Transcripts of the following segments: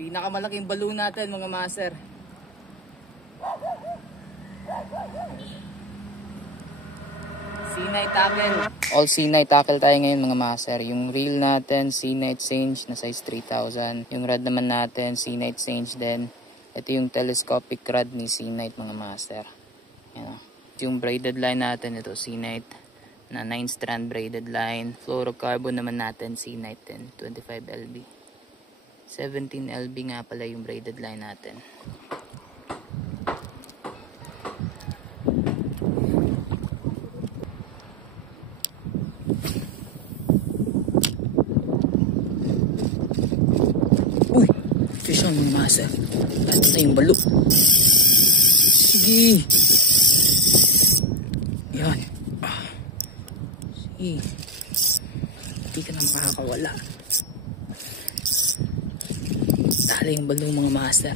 Pinakamalaking balloon natin mga master. C-Night tackle. All C-Night tackle tayo ngayon mga master. Yung reel natin C-Night Sage na size 3000. Yung rod naman natin C-Night Sage din. Ito yung telescopic rod ni C-Night mga master. Yan. Yung braided line natin ito C-Night na 9 strand braided line. Fluorocarbon naman natin C-Night din 25 LB. 17 LB nga pala yung braided line natin. Uy, fish on mga master. Ito na yung balo. Sige. Yan. Sige. Hindi ka na makakawala. Tali yung balo mga master.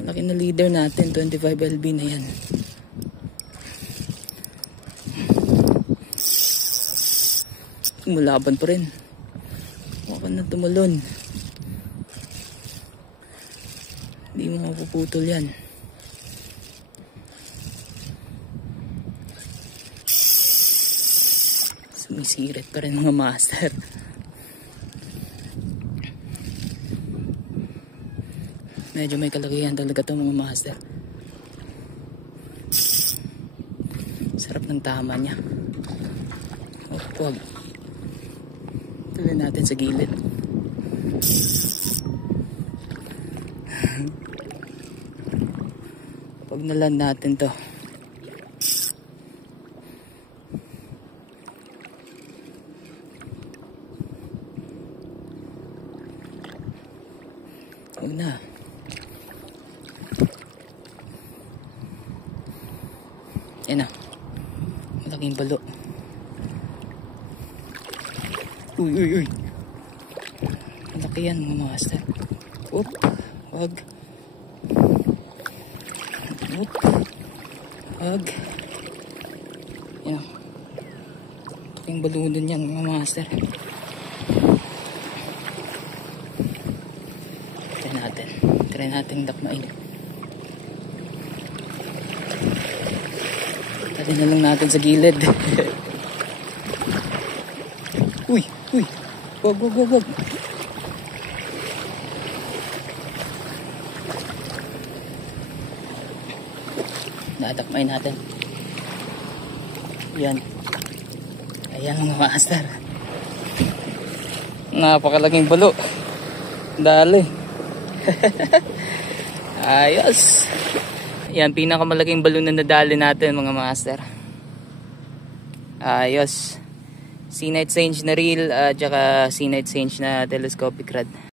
Malaki na leader natin, 25 LB na yan. Mulaban pa rin. Huwag na tumalon. Hindi mo mapuputol yan. Sumisirit pa rin mga master. Medyo may kalakihan talaga ito mga master. Sarap ng tama niya. Huwag. Tuloy natin sa gilid. Pag naland natin to, huwag na. Yan na. Malaking balo. Uy. Malaki yan mga master. Oop. Wag. Oop. Wag. Yan. Malaking balo din yan mga master. Try natin dakmain. Tali na lang natin sa gilid. Uy. Wag. Nadakmain natin. Yan. Ayan mga master. Napakalaking balo. Dali. Ayos. Yan, pinakamalaking balon na nadali natin mga master. Ayos. C-Night Sage na reel at saka C-Night Sage na telescopic rod.